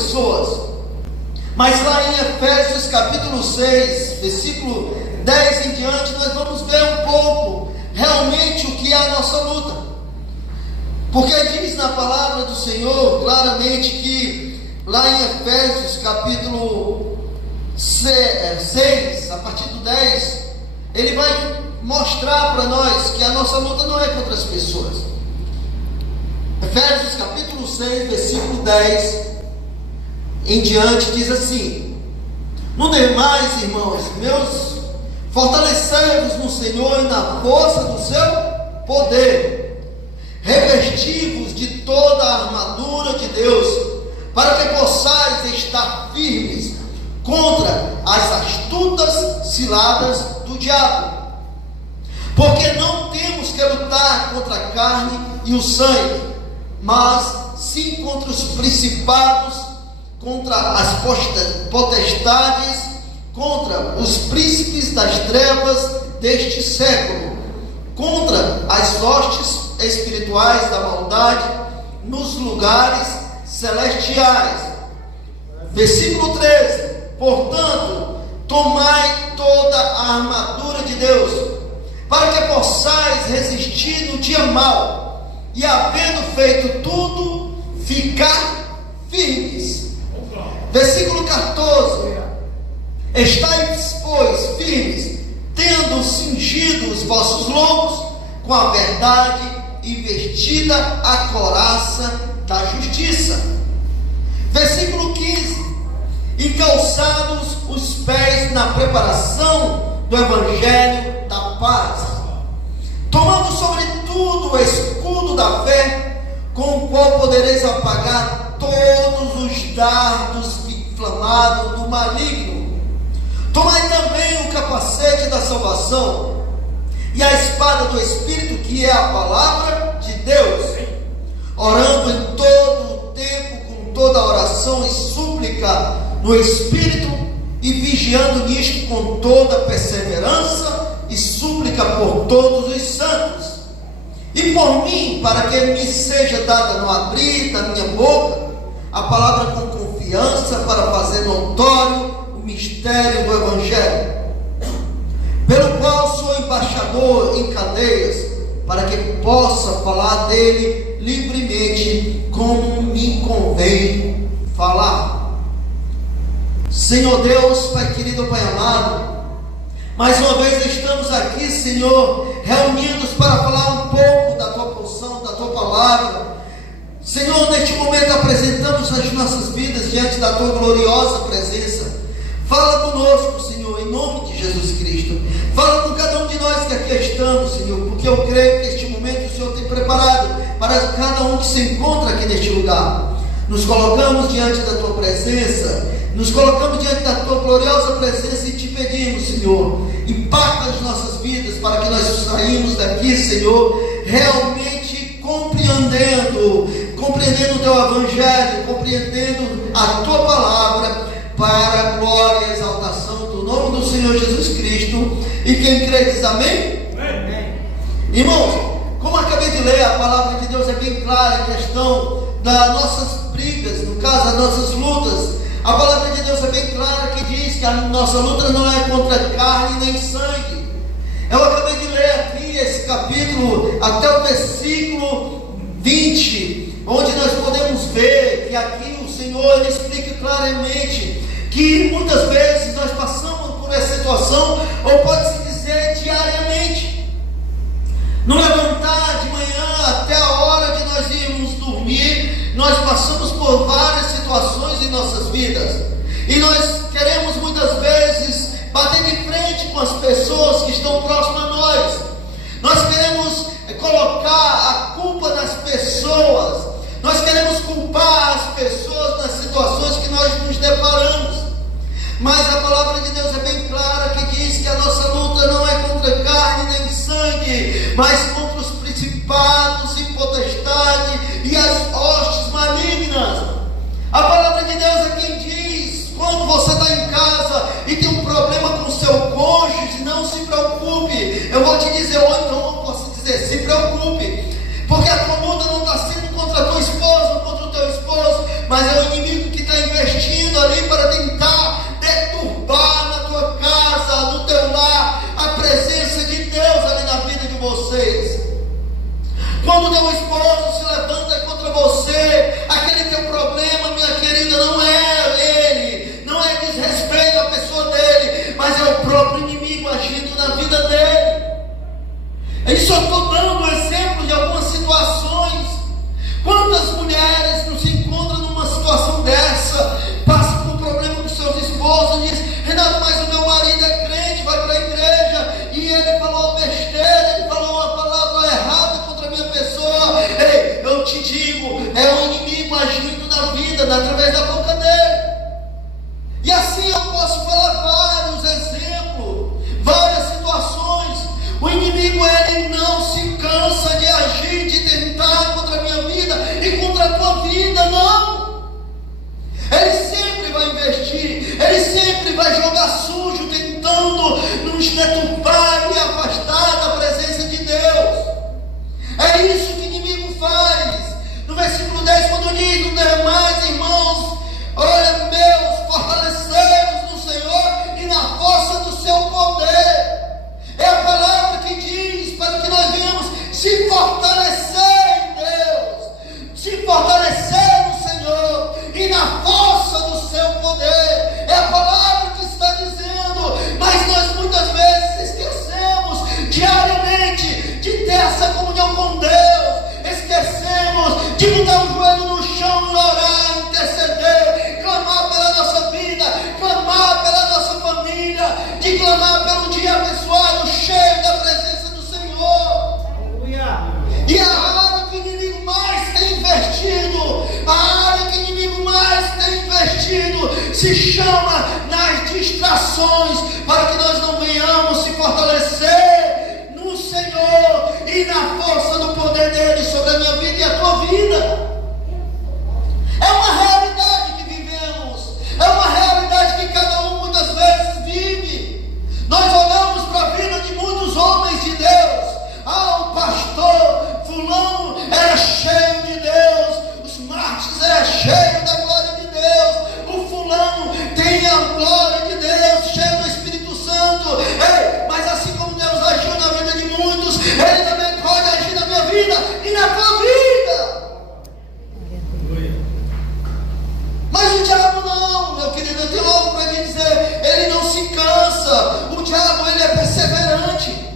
pessoas. Mas lá em Efésios capítulo 6, versículo 10 em diante, nós vamos ver um pouco realmente o que é a nossa luta. Porque diz na palavra do Senhor claramente que lá em Efésios capítulo 6, a partir do 10, ele vai mostrar para nós que a nossa luta não é contra as pessoas. Efésios capítulo 6, versículo 10 em diante diz assim: no demais, irmãos meus, fortalecei-vos no Senhor e na força do seu poder, revesti-vos de toda a armadura de Deus, para que possais estar firmes contra as astutas ciladas do diabo. Porque não temos que lutar contra a carne e o sangue, mas sim contra os principados, contra as potestades, contra os príncipes das trevas deste século, contra as hostes espirituais da maldade nos lugares celestiais. Versículo 13: portanto, tomai toda a armadura de Deus, para que possais resistir no dia mau, e havendo feito tudo, ficar firmes. Versículo 14: estais, pois, firmes, tendo cingido os vossos lombos com a verdade e vestida a couraça da justiça. Versículo 15: e calçados os pés na preparação do evangelho da paz, tomando sobretudo o escudo da fé, com o qual podereis apagar todos os dardos inflamados do maligno. Tomai também o capacete da salvação e a espada do Espírito, que é a palavra de Deus, orando em todo o tempo com toda oração e súplica no Espírito, e vigiando nisto com toda perseverança e súplica por todos os santos, e por mim, para que me seja dada no abrir da minha boca a palavra com confiança, para fazer notório o mistério do Evangelho, pelo qual sou embaixador em cadeias, para que possa falar dele livremente, como me convém falar. Senhor Deus, Pai querido, Pai amado, mais uma vez estamos aqui, Senhor, reunidos para falar um pouco da Tua porção, da Tua palavra. Senhor, neste momento apresentamos as nossas vidas diante da Tua gloriosa presença. Fala conosco, Senhor, em nome de Jesus Cristo. Fala com cada um de nós que aqui estamos, Senhor, porque eu creio que este momento o Senhor tem preparado para cada um que se encontra aqui neste lugar. Nos colocamos diante da Tua presença, nos colocamos diante da Tua gloriosa presença e te pedimos, Senhor, impacta as nossas vidas para que nós saímos daqui, Senhor, realmente compreendendo o Teu Evangelho, compreendendo a Tua palavra, para a glória e exaltação do nome do Senhor Jesus Cristo. E quem crê diz amém? Amém. Irmãos, como acabei de ler, a palavra de Deus é bem clara em questão das nossas brigas, no caso, as nossas lutas. A palavra de Deus é bem clara que diz que a nossa luta não é contra carne nem sangue. Eu acabei de ler aqui esse capítulo até o versículo 20, onde nós podemos ver que aqui o Senhor ele explica claramente que muitas vezes nós passamos por essa situação, ou pode-se dizer diariamente. No levantar de manhã até a hora que nós irmos dormir, nós passamos por várias situações em nossas vidas, e nós queremos muitas vezes bater de frente com as pessoas que estão próximas a nós. Nós queremos colocar a culpa nas pessoas, nós queremos culpar as pessoas nas situações que nós nos deparamos. Mas a palavra de Deus é bem clara que diz que a nossa luta não é contra carne nem sangue, mas contra os principados e potestades e as hostes malignas. A palavra de Deus é quem diz: quando você está em casa e tem um problema com o seu cônjuge, não se preocupe. Eu vou te dizer, ou então eu posso dizer, se preocupe, porque a tua luta não está sendo contra a tua esposa ou contra o teu esposo, mas é o inimigo que está governa através da boca dele. E assim eu posso falar vários exemplos, várias situações. O inimigo, ele não se cansa de agir, de tentar contra a minha vida e contra a tua vida, não. Ele sempre vai investir, ele sempre vai jogar sujo, tentando nos deturpar e afastar da presença de Deus. É isso que o inimigo faz. No versículo 10, quando diz: não demais, irmãos, olha, meus, fortalecei-vos no Senhor e na força do seu poder. É a palavra que diz para que nós venhamos se fortalecer em Deus, se fortalecer no Senhor e na força do seu poder. É a palavra que está dizendo, mas nós muitas vezes esquecemos diariamente de ter essa comunhão com Deus, esquecemos de botar o joelho no chão e orar, interceder, clamar pela nossa vida, clamar pela nossa família, de clamar pelo dia abençoado, cheio da presença do Senhor. Aleluia. E a área que o inimigo mais tem investido, a área que o inimigo mais tem investido, se chama nas distrações, para que nós não venhamos se fortalecer no Senhor e na força do poder dele sobre a minha vida e a tua vida. É uma realidade que vivemos, é uma realidade que cada um muitas vezes vive. Nós olhamos para a vida de muitos homens de Deus. O pastor fulano era cheio de Deus, os mártires eram cheios da glória de Deus, o fulano tem a glória de Deus, cheio do Espírito Santo. Mas assim como Deus agiu na vida de muitos, ele também pode agir na minha vida e na tua vida. Mas o diabo não, meu querido, eu tenho algo para lhe dizer. Ele não se cansa. O diabo, ele é perseverante.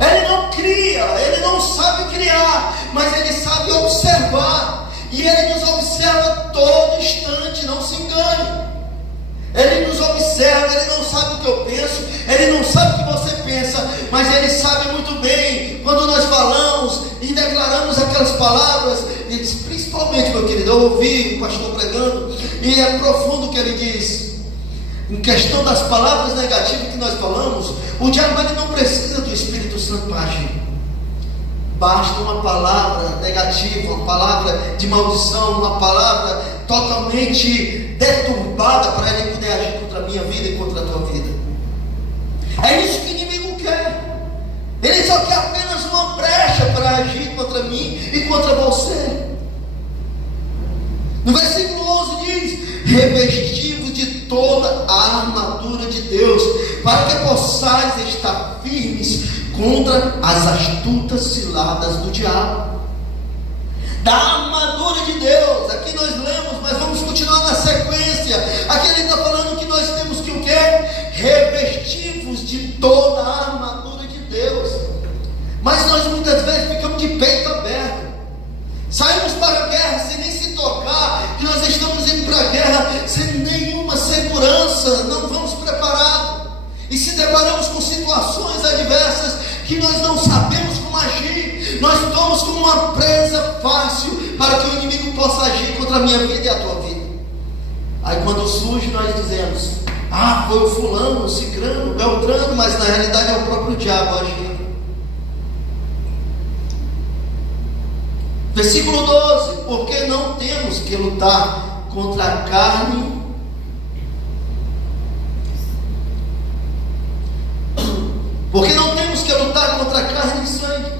Ele não cria, ele não sabe criar, mas ele sabe observar. E ele nos observa todo instante, não se engane. Ele nos observa, ele não sabe o que eu penso, ele não sabe o que você pensa, mas ele sabe muito bem quando nós falamos e declaramos aquelas palavras. Ele diz, principalmente, meu querido, eu ouvi o pastor pregando, e é profundo o que ele diz. Em questão das palavras negativas que nós falamos, o diabo ele não precisa do Espírito Santo para agir. Basta uma palavra negativa, uma palavra de maldição, uma palavra totalmente deturbada para ele poder agir contra a minha vida e contra a tua vida. É isso que o inimigo quer. Ele só quer apenas uma brecha para agir contra mim e contra você. No versículo 11 diz: revestivos de toda a armadura de Deus, para que possais estar firmes contra as astutas ciladas do diabo. Da armadura de Deus, aqui nós lemos, mas vamos continuar na sequência. Aqui ele está falando que nós temos que o quê? Revestivos de toda a armadura de Deus. Mas nós muitas vezes ficamos de peito aberto, saímos para a guerra sem nem se tocar, que nós estamos indo para a guerra sem nenhuma segurança, não vamos preparados, e se deparamos com situações adversas que nós não sabemos como agir. Nós estamos como uma presa fácil para que o inimigo possa agir contra a minha vida e a tua vida. Aí quando surge, nós dizemos: foi o fulano, o cicrano, o beltrano, mas na realidade é o próprio diabo agindo. Versículo 12: porque não temos que lutar contra a carne porque não temos que lutar contra a carne e sangue,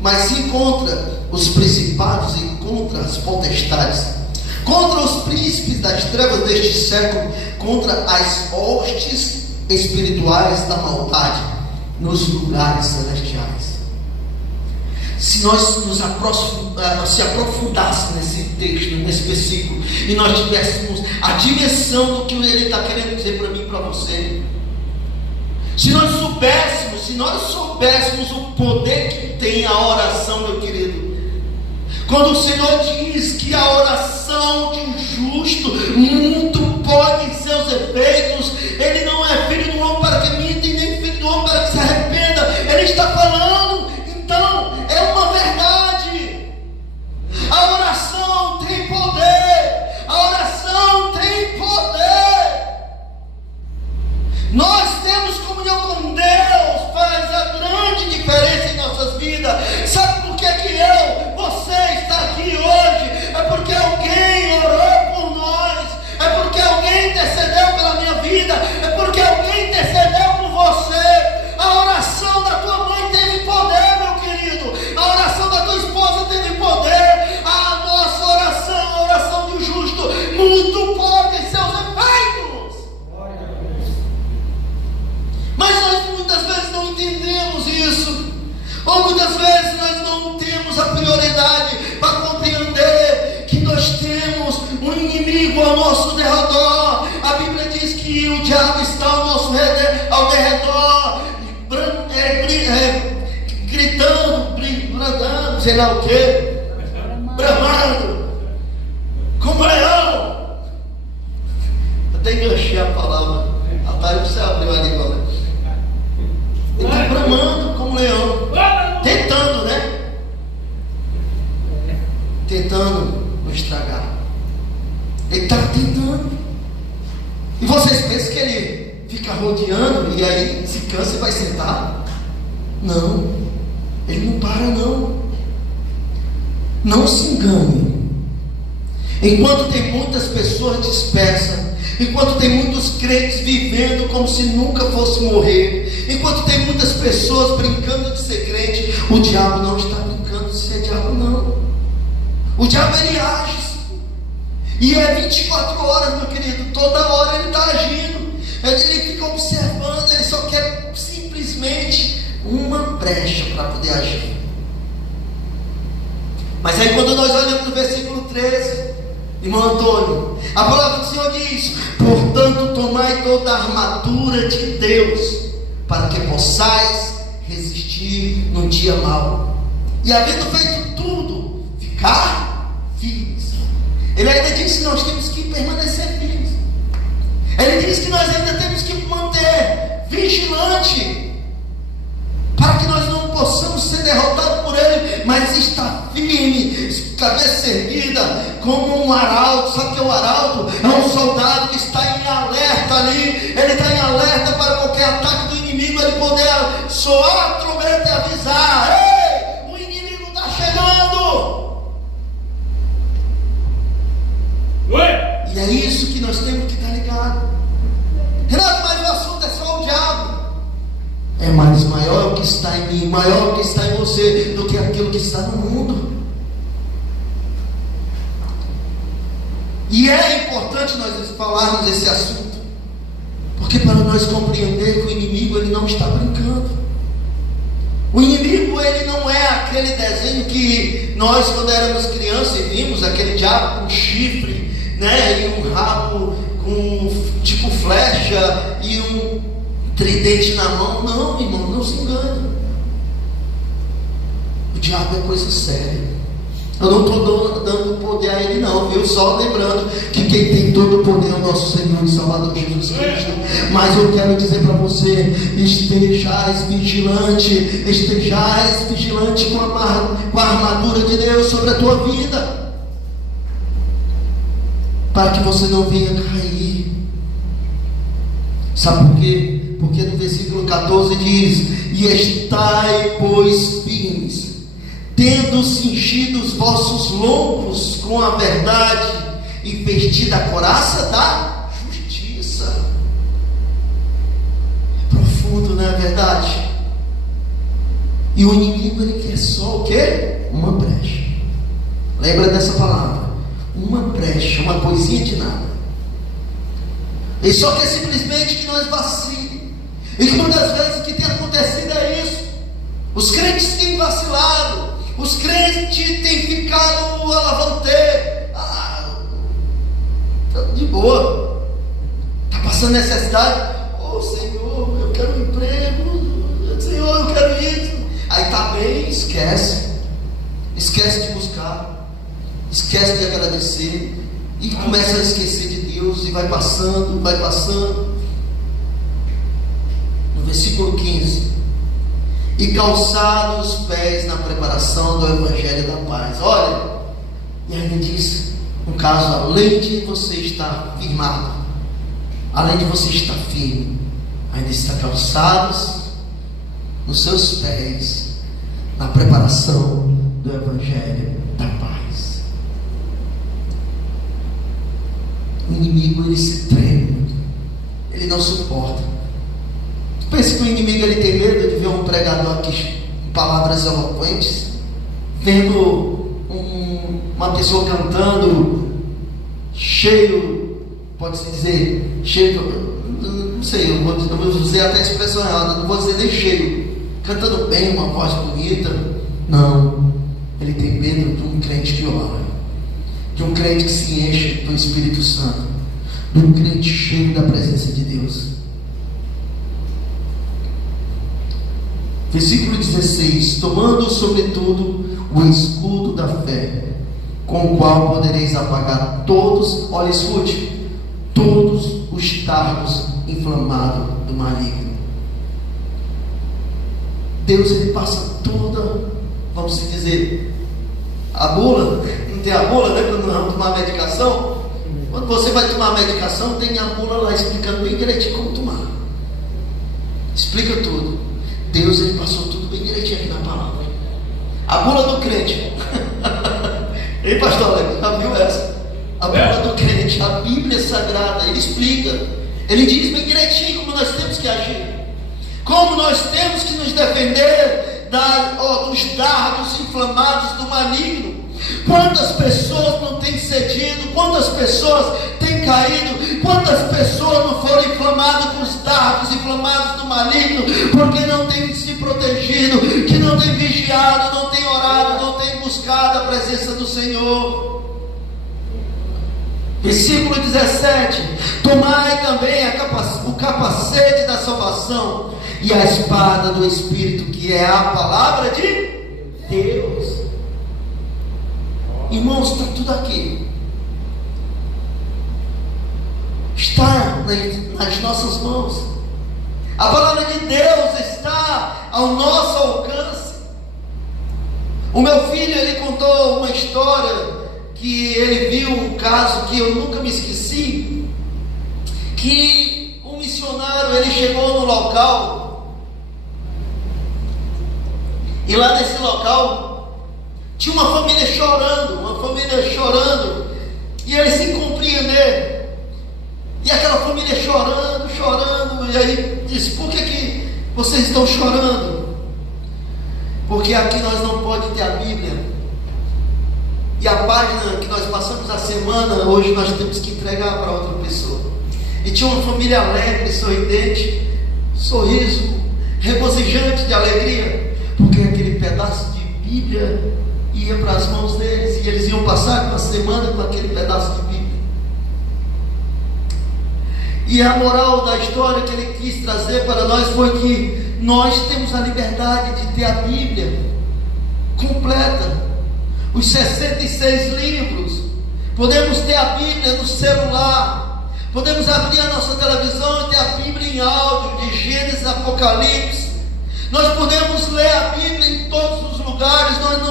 mas sim contra os principados e contra as potestades, contra os príncipes das trevas deste século, contra as hostes espirituais da maldade nos lugares celestiais. Se nós se aprofundássemos nesse texto, nesse versículo, e nós tivéssemos a dimensão do que ele está querendo dizer para mim e para você, se nós soubéssemos o poder que tem a oração, meu querido, quando o Senhor diz que a oração de um justo muito pode em seus efeitos, ele não é filho do homem para que minta e nem filho do homem para que se arrependa. Ele está falando, então, é uma verdade. A oração tem poder. diabo está ao derredor, gritando, bradando, sei lá o que, bramando, como leão. Até enganchei a palavra. Você abriu ali agora. Ele está bramando como leão, tentando, né? Tentando nos estragar. Ele está tentando. E vocês pensam que ele fica rodeando e aí se cansa e vai sentar? Não, ele não para não. Não se engane. Enquanto tem muitas pessoas dispersas, enquanto tem muitos crentes vivendo como se nunca fosse morrer, enquanto tem muitas pessoas brincando de ser crente, o diabo não está brincando de ser diabo não. O diabo ele age, e é 24 horas, meu querido, toda hora ele está agindo. Ele fica observando, ele só quer simplesmente uma brecha para poder agir. Mas aí quando nós olhamos no versículo 13, irmão Antônio, a palavra do Senhor diz: portanto tomai toda a armadura de Deus, para que possais resistir no dia mau, e havendo feito tudo, ficar firmes. Ele ainda diz que nós temos que permanecer firmes. Ele diz que nós ainda temos que manter vigilante, para que nós não possamos ser derrotados por ele, mas estar firme, cabeça erguida, como um arauto. Sabe o que é um arauto? É um soldado que está em alerta ali. Ele está em alerta para qualquer ataque do inimigo, ele poder soar a trombeta e avisar: ei, o inimigo está chegando. E é isso que nós temos que estar ligados. Renato, mas o assunto é só o diabo. É mais maior o que está em mim, maior o que está em você, do que aquilo que está no mundo. E é importante nós falarmos desse assunto, porque para nós compreender que o inimigo ele não está brincando. O inimigo ele não é aquele desenho que nós quando éramos crianças vimos, aquele diabo com chifre, né, e um rabo com tipo flecha e um tridente na mão. Não, irmão, não se engane. O diabo é coisa séria. Eu não estou dando poder a ele não, viu? Só lembrando que quem tem todo o poder é o nosso Senhor e Salvador Jesus Cristo. Mas eu quero dizer para você: estejais vigilante com a armadura de Deus sobre a tua vida, para que você não venha cair. Sabe por quê? Porque no versículo 14 diz: e estai, pois, firmes, tendo cingido os vossos lombos com a verdade, e vestida a couraça da justiça. É profundo, não é verdade? E o inimigo ele quer só o quê? Uma brecha. Lembra dessa palavra? Uma brecha, uma coisinha de nada. Ele só quer simplesmente que nós vacilemos. E que muitas vezes o que tem acontecido é isso. Os crentes têm vacilado. Os crentes têm ficado no alavanteiro. De boa. Está passando necessidade. Oh Senhor, eu quero um emprego. Senhor, eu quero isso. Aí está bem, esquece. Esquece de buscar. Esquece de agradecer. E começa a esquecer de Deus. E vai passando, vai passando. No versículo 15: e calçados os pés na preparação do Evangelho da paz. Olha, e ainda diz, no caso, além de você estar firmado, além de você estar firme, ainda está calçados nos seus pés na preparação do Evangelho da paz. O inimigo ele se treme, ele não suporta. Pensa que o inimigo ele tem medo de ver um pregador aqui com palavras eloquentes, vendo uma pessoa cantando cheio, pode-se dizer, cheio, não sei, eu vou dizer até a expressão errada, não vou dizer nem cheio, cantando bem, uma voz bonita. Não, ele tem medo de um crente que ora, de um crente que se enche do Espírito Santo, de um crente cheio da presença de Deus. Versículo 16: tomando sobretudo o escudo da fé, com o qual podereis apagar todos, olha, escute, todos os dardos inflamados do maligno. Deus, ele passa toda, vamos dizer, a bula. Não tem a bula, né? Quando nós vamos tomar a medicação, quando você vai tomar a medicação, tem a bula lá explicando bem direitinho como tomar. Explica tudo. Deus, ele passou tudo bem direitinho aqui na palavra. A bula do crente. Ei, pastor Alex, já viu essa? A bula do crente, a Bíblia Sagrada, ele explica. Ele diz bem direitinho como nós temos que agir, como nós temos que nos defender dos dardos inflamados do maligno. Quantas pessoas não têm cedido, quantas pessoas têm caído, quantas pessoas não foram inflamadas com os dardos inflamados do maligno, porque não têm se protegido, que não têm vigiado, não têm orado, não têm buscado a presença do Senhor. Versículo 17: tomai também o capacete da salvação e a espada do Espírito, que é a palavra de Deus. Irmãos, está tudo aqui, está nas nossas mãos. A palavra de Deus está ao nosso alcance. O meu filho, ele contou uma história, que ele viu um caso que eu nunca me esqueci, que um missionário, ele chegou no local, e lá nesse local tinha uma família chorando, e ele sem compreender, e aquela família chorando, e aí disse: por que vocês estão chorando? Porque aqui nós não podemos ter a Bíblia, e a página que nós passamos a semana, hoje nós temos que entregar para outra pessoa. E tinha uma família alegre, sorridente, sorriso, regozijante de alegria, porque aquele pedaço de Bíblia ia para as mãos deles, e eles iam passar uma semana com aquele pedaço de Bíblia. E a moral da história que ele quis trazer para nós foi que nós temos a liberdade de ter a Bíblia completa, os 66 livros. Podemos ter a Bíblia no celular, podemos abrir a nossa televisão e ter a Bíblia em áudio, de Gênesis a Apocalipse. Nós podemos ler a Bíblia em todos os lugares, nós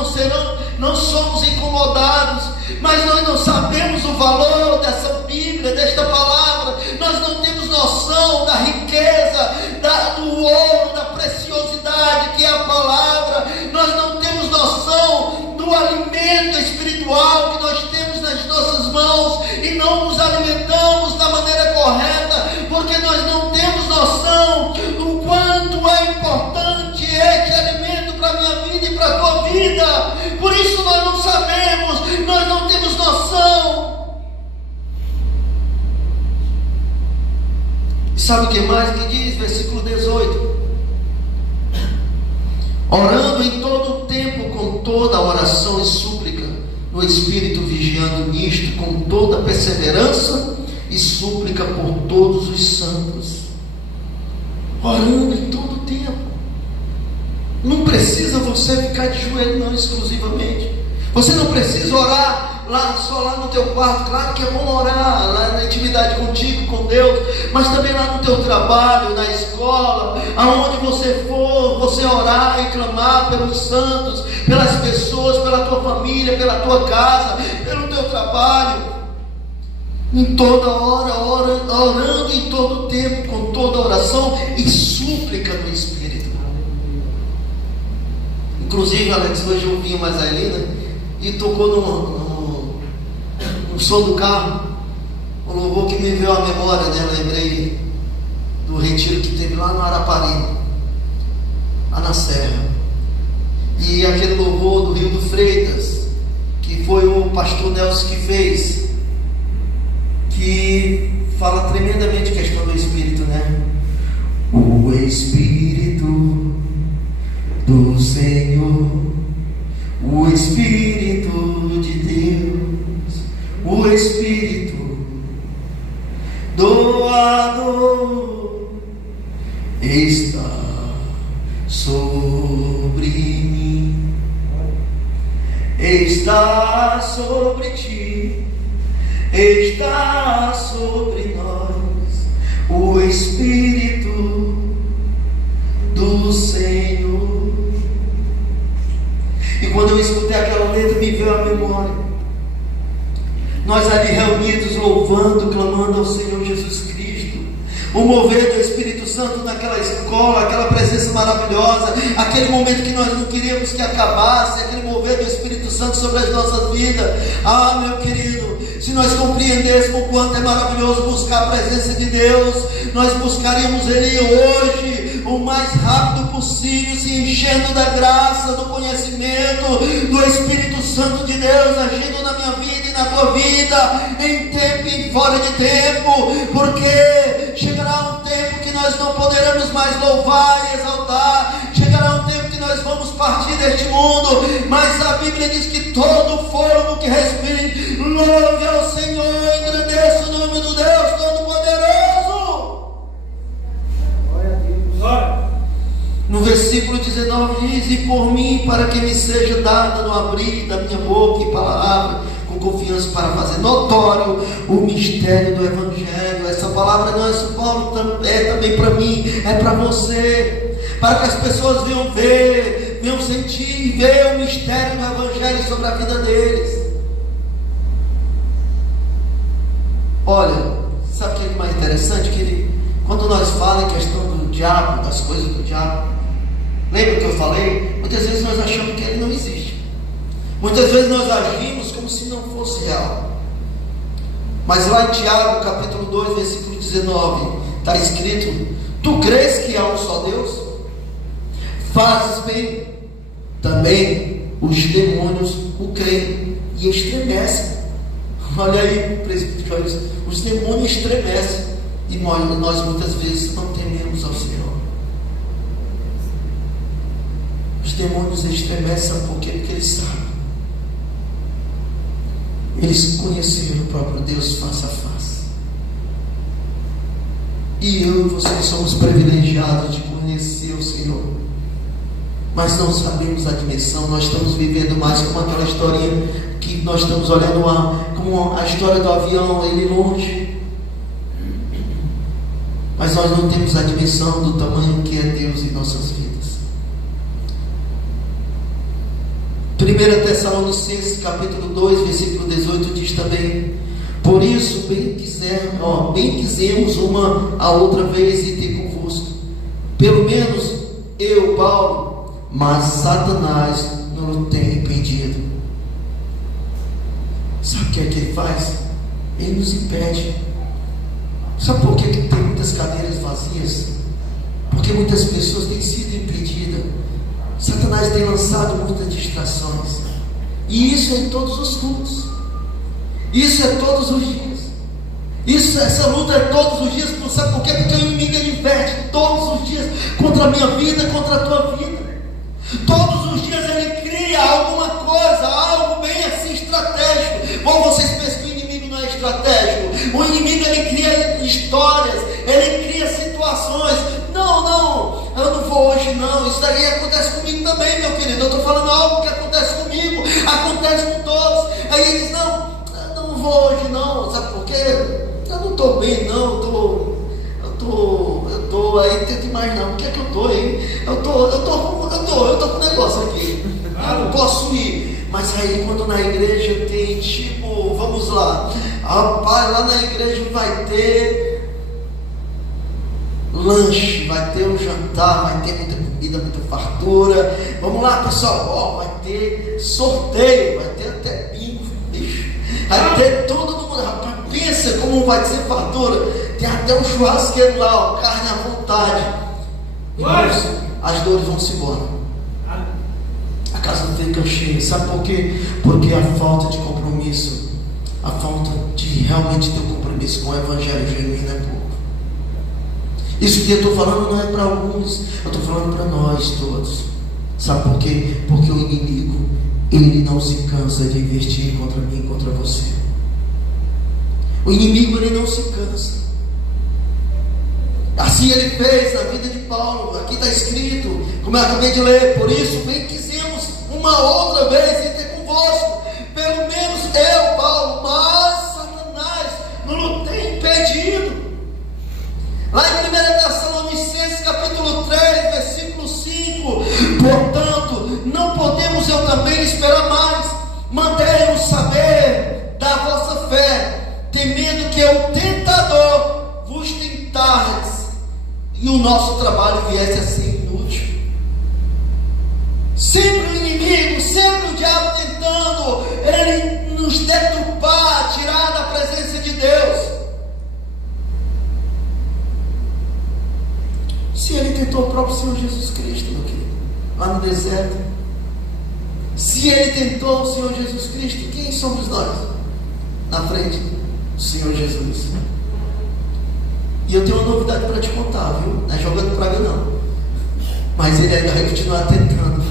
não somos incomodados, mas nós não sabemos o valor dessa Bíblia, desta palavra. Nós não temos noção da riqueza, do ouro, da preciosidade que é a palavra. Nós não temos noção do alimento espiritual que nós temos nas nossas mãos, e não nos alimentamos da maneira correta, porque nós não temos noção do quanto é importante este alimento para a minha vida e para a tua vida. Por isso nós não sabemos, nós não temos noção. Sabe o que mais que diz? Versículo 18: orando em todo o tempo com toda oração e súplica no Espírito, vigiando nisto com toda perseverança e súplica por todos os santos. Orando em todo o tempo. Não precisa você ficar de joelho, não, exclusivamente. Você não precisa orar só lá no teu quarto. Claro que é bom orar lá na intimidade contigo, com Deus, mas também lá no teu trabalho, na escola, aonde você for, você orar e clamar pelos santos, pelas pessoas, pela tua família, pela tua casa, pelo teu trabalho. Em toda hora, orando em todo tempo, com toda oração e súplica no Espírito. Inclusive, Alex, hoje eu vi uma Zailina e tocou no som do carro um louvor que me veio à memória, né? Eu lembrei do retiro que teve lá no Arapari, lá na Serra, e aquele louvor do Rio do Freitas, que foi o pastor Nelson que fez, que fala tremendamente a questão do Espírito, né? O Espírito do Senhor, o Espírito de Deus, o Espírito doador está sobre mim, está sobre ti, está sobre nós o Espírito do Senhor. E quando eu escutei aquela letra, me veio à memória nós ali reunidos, louvando, clamando ao Senhor Jesus Cristo, o mover do Espírito Santo naquela escola, aquela presença maravilhosa, aquele momento que nós não queríamos que acabasse, aquele mover do Espírito Santo sobre as nossas vidas. Ah, meu querido, se nós compreendêssemos o quanto é maravilhoso buscar a presença de Deus, nós buscaríamos Ele hoje, o mais rápido possível, se enchendo da graça, do conhecimento, do Espírito Santo de Deus, agindo na minha vida e na tua vida, em tempo e fora de tempo, porque chegará um tempo que nós não poderemos mais louvar e exaltar, chegará um tempo que nós vamos partir deste mundo, mas a Bíblia diz que todo fôlego que respire, louve ao Senhor, engrandeça o nome do Deus Todo-Poderoso. No versículo 19 diz: e por mim, para que me seja dada no abrir da minha boca e palavra, com confiança, para fazer notório o mistério do Evangelho. Essa palavra não é só Paulo, é também para mim, é para você, para que as pessoas venham ver, venham sentir, ver o mistério do Evangelho sobre a vida deles. Olha, sabe o que é mais interessante? Que quando nós falamos em questão do diabo, das coisas do diabo, lembra que eu falei? Muitas vezes nós achamos que ele não existe. Muitas vezes nós agimos como se não fosse real. Mas lá em Tiago, capítulo 2, versículo 19, está escrito: tu crês que há um só Deus? Fazes bem. Também os demônios o creem e estremecem. Olha aí, os demônios estremecem. E nós muitas vezes não tememos ao Senhor. Os demônios estremecem porque eles sabem. Eles conheceram o próprio Deus face a face. E eu e você somos privilegiados de conhecer o Senhor, mas não sabemos a dimensão. Nós estamos vivendo mais como aquela historinha que nós estamos olhando como a história do avião, ele longe. Mas nós não temos a dimensão do tamanho que é Deus em nossas vidas. 1 Tessalonicenses capítulo 2, versículo 18 diz também: por isso bem quisemos uma a outra vez ir ter convosco, pelo menos eu, Paulo, mas Satanás não tem impedido. Sabe o que é que ele faz? Ele nos impede. Sabe por que tem muitas cadeiras vazias? Porque muitas pessoas têm sido impedidas. Satanás tem lançado muitas distrações. E isso é em todos os cultos. Isso é todos os dias. Essa luta é todos os dias. Sabe por quê? Porque o inimigo ele inverte todos os dias contra a minha vida, contra a tua vida. Todos os dias ele cria alguma coisa, algo bem assim estratégico. Bom, vocês pensam que o inimigo não é estratégico? O inimigo ele cria histórias, ele cria situações. Não, eu não vou hoje não. Isso daí acontece comigo também, meu querido. Eu estou falando algo que acontece comigo, acontece com todos. Aí ele diz: não, eu não vou hoje não. Sabe por quê? Eu não estou bem não. Eu tô aí, tento imaginar o que é que eu estou aí. Eu tô com um negócio aqui. Eu não posso ir. Mas aí quando na igreja tem tipo, vamos lá, rapaz, lá na igreja vai ter lanche, vai ter um jantar, vai ter muita comida, muita fartura. Vamos lá, pessoal, vai ter sorteio, vai ter até bingo, bicho. Vai ter todo mundo, rapaz, pensa como vai ser fartura. Tem até um churrasqueiro lá, carne à vontade. Irmãos, as dores vão-se embora. A casa não fica cheia. Sabe por quê? Porque a falta de compromisso, a falta de realmente ter um compromisso com o Evangelho genuíno é pouco. Isso que eu estou falando não é para alguns, eu estou falando para nós todos. Sabe por quê? Porque o inimigo, ele não se cansa de investir contra mim e contra você. O inimigo, ele não se cansa. Assim ele fez na vida de Paulo. Aqui está escrito, como eu acabei de ler: por isso bem quisemos uma outra vez ir ter convosco, pelo menos eu, Paulo, mas Satanás não o tem impedido. Lá em 1 Tessalonicenses capítulo 3, versículo 5: portanto, não podemos eu também esperar mais, mandei-nos saber da vossa fé, temendo que o tentador vos tentasse, e o nosso trabalho viesse a ser inútil. Sempre o inimigo, sempre o diabo tentando ele nos deturpar, tirar da presença de Deus. Se ele tentou o próprio Senhor Jesus Cristo, meu querido, lá no deserto, se ele tentou o Senhor Jesus Cristo, quem somos nós na frente do Senhor Jesus? E eu tenho uma novidade para te contar, viu? Não é jogando praga não, mas ele ainda vai continuar tentando.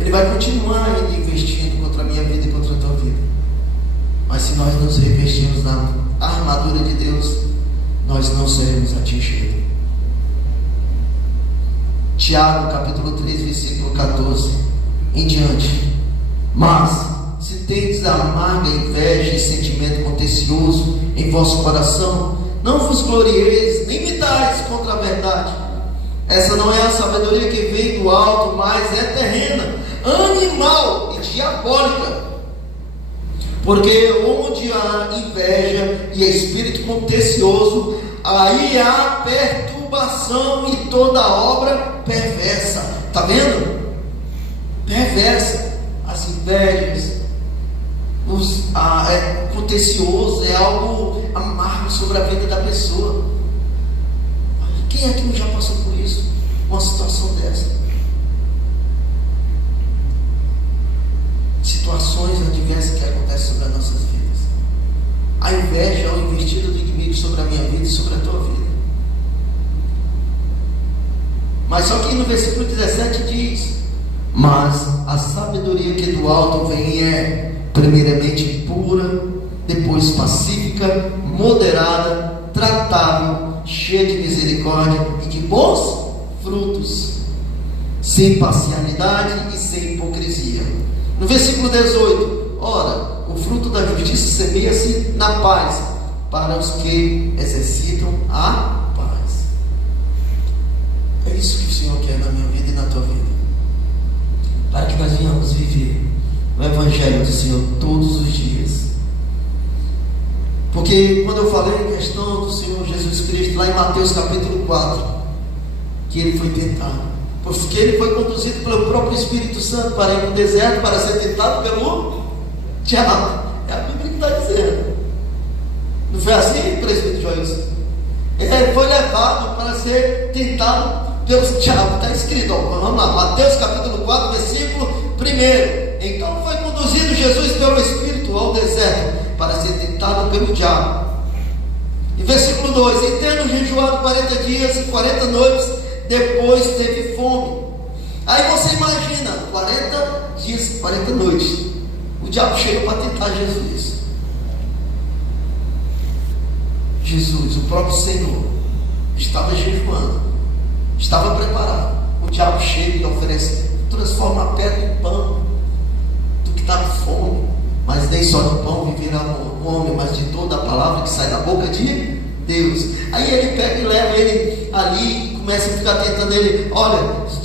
Ele vai continuar investindo contra a minha vida e contra a tua vida. Mas se nós nos revestirmos na armadura de Deus, nós não seremos atingidos. Tiago capítulo 3, versículo 14 em diante: mas se tendes a amarga inveja e sentimento contencioso em vosso coração, não vos glorieis, nem imitais contra a verdade. Essa não é a sabedoria que vem do alto, mas é terrena, animal e diabólica. Porque onde há inveja e espírito contencioso, aí há perturbação e toda obra perversa. Está vendo? Perversa. As invejas, contencioso, é algo amargo sobre a vida da pessoa. Quem aqui não já passou por isso? Uma situação dessa? Situações adversas que acontecem sobre as nossas vidas. A inveja é o investido do inimigo sobre a minha vida e sobre a tua vida. Mas só que no versículo 17 diz: mas a sabedoria que do alto vem é primeiramente pura, depois pacífica, moderada, tratável, cheia de misericórdia e de bons frutos, sem parcialidade e sem hipocrisia. No versículo 18: ora, o fruto da justiça semeia-se na paz para os que exercitam a paz. É isso que o Senhor quer na minha vida e na tua vida, para que nós venhamos viver o Evangelho do Senhor todos os dias. Porque quando eu falei em questão do Senhor Jesus Cristo, lá em Mateus capítulo 4, que ele foi tentado, porque ele foi conduzido pelo próprio Espírito Santo para ir no deserto para ser tentado pelo diabo. É a Bíblia que está dizendo. Não foi assim, presbítero Joilson? Ele foi levado para ser tentado pelo diabo. Está escrito, ó, vamos lá, Mateus capítulo 4, versículo 1. Então foi conduzido Jesus pelo Espírito ao deserto para ser tentado pelo diabo. E versículo 2: e tendo jejuado 40 dias e 40 noites, depois teve fome. Aí você imagina, 40 dias e 40 noites, o diabo chega para tentar Jesus. Jesus, o próprio Senhor, estava jejuando, estava preparado. O diabo chega e oferece: transforma a pedra em pão. Tu que está com fome, mas nem só de pão viverá o homem, mas de toda a palavra que sai da boca de Deus. Aí ele pega e leva ele ali, começa a ficar tentando ele: olha,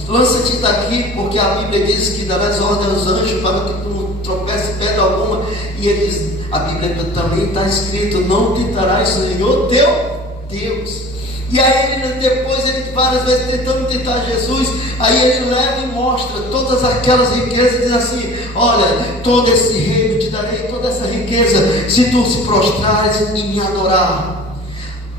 lança-te daqui, porque a Bíblia diz que darás ordem aos anjos para que tu não tropece pedra alguma. E ele diz, a Bíblia também está escrito: não tentarás o Senhor teu Deus. E aí ele, depois ele várias vezes tentando tentar Jesus, aí ele leva e mostra todas aquelas riquezas, diz assim: olha, todo esse reino te darei, toda essa riqueza, se tu se prostrares e me adorar.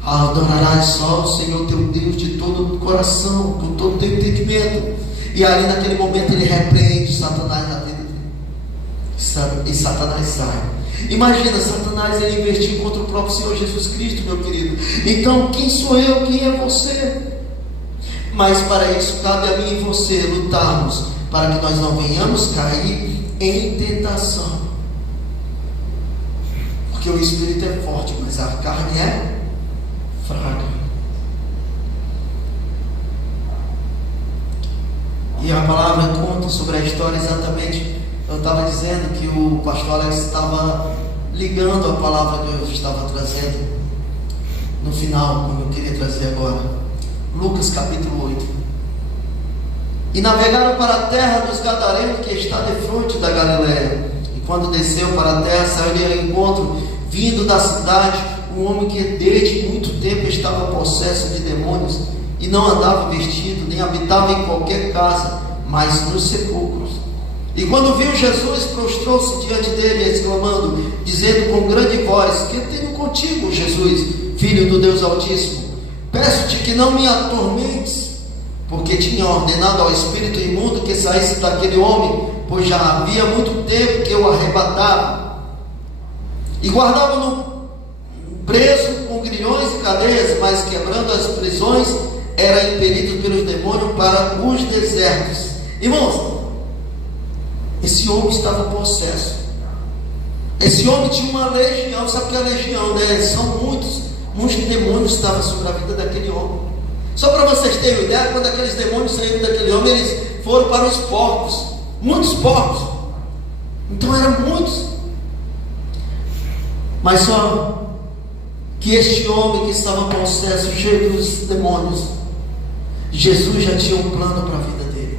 Adorarás só o Senhor teu Deus de todo o coração, com todo o teu entendimento. E aí naquele momento ele repreende Satanás na vida dele, e Satanás sai. Imagina, Satanás ele investiu contra o próprio Senhor Jesus Cristo, meu querido. Então quem sou eu, quem é você? Mas para isso cabe a mim e você lutarmos, para que nós não venhamos cair em tentação. Porque o Espírito é forte, mas a carne é fraca. a palavra conta sobre a história exatamente. Eu estava dizendo que o pastor Alex estava ligando a palavra que eu estava trazendo no final, como eu queria trazer agora. Lucas capítulo 8. E navegaram para a terra dos Gadarenos, que está defronte da Galileia. E quando desceu para a terra, saiu-lhe ao encontro, vindo da cidade, um homem que desde muito tempo estava possesso de demônios, e não andava vestido, nem habitava em qualquer casa, mas nos sepulcros. E quando viu Jesus, prostrou-se diante dele, exclamando, dizendo com grande voz: que tenho contigo, Jesus, Filho do Deus Altíssimo? Peço-te que não me atormentes. Porque tinha ordenado ao espírito imundo que saísse daquele homem, pois já havia muito tempo que o arrebatava. E guardava-no preso com grilhões e cadeias, mas quebrando as prisões, era impelido pelos demônios para os desertos. Irmãos, esse homem estava possesso. Esse homem tinha uma legião. Sabe o que é a legião, né? São muitos demônios que estavam sobre a vida daquele homem. Só para vocês terem uma ideia, quando aqueles demônios saíram daquele homem, eles foram para os porcos. Muitos porcos. Então eram muitos. Mas só que este homem que estava possesso, cheio dos demônios, Jesus já tinha um plano para a vida dele.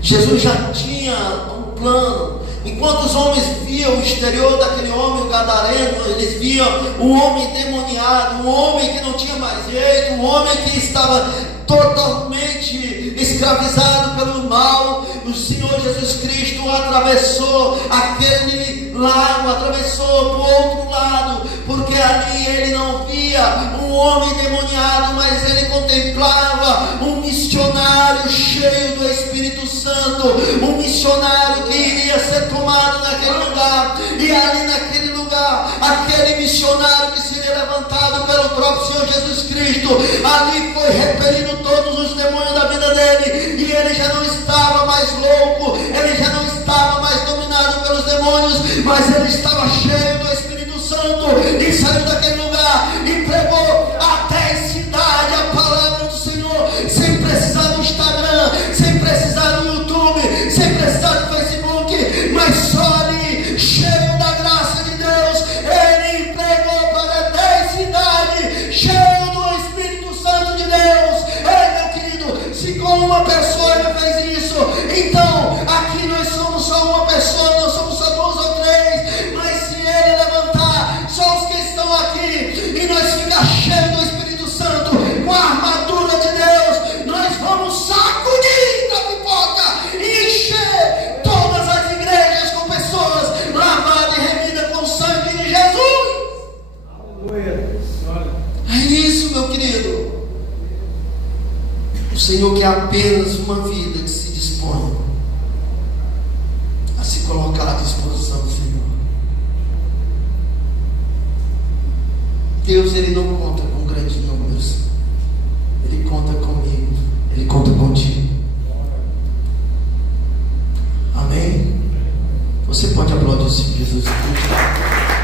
Jesus já tinha um plano. Enquanto os homens viam o exterior daquele homem, o gadareno, eles viam um homem endemoniado, um homem que não tinha mais jeito, um homem que estava totalmente escravizado pelo mal. O Senhor Jesus Cristo atravessou aquele lago, atravessou para o outro lado, porque ali ele não via um homem endemoniado, mas ele contemplava um missionário cheio do Espírito Santo, um missionário que iria ser tomado naquele lugar. E ali naquele lugar, aquele missionário que seria levantado pelo próprio Senhor Jesus Cristo, ali foi repelindo todos os demônios da vida dele, e ele já não estava mais louco, ele já não estava mais dominado pelos demônios, mas ele estava cheio do Espírito Santo, e saiu daquele lugar e pregou até a cidade a palavra do Senhor, sem precisar do Instagram, sem precisar do YouTube, sem precisar do Facebook, mas só ali, cheio da graça de Deus, ele pregou para 10 cidades, cheio do Espírito Santo de Deus. Meu querido, se com uma pessoa ele fez isso, então aqui nós somos só uma pessoa, nós somos só 2 ou 3, mas se ele levantar só os que estão aqui, e nós ficar cheios do Espírito Santo, com a armadura de Deus, nós vamos sacudir a pipoca e encher todas as igrejas com pessoas lavadas e remidas com o sangue de Jesus. Aleluia. É isso, meu querido. O Senhor quer apenas uma vida que se dispõe a se colocar à disposição do Senhor. Deus, Ele não conta com grandes números, Ele conta comigo, Ele conta contigo. Amém? Você pode aplaudir o Senhor Jesus Cristo.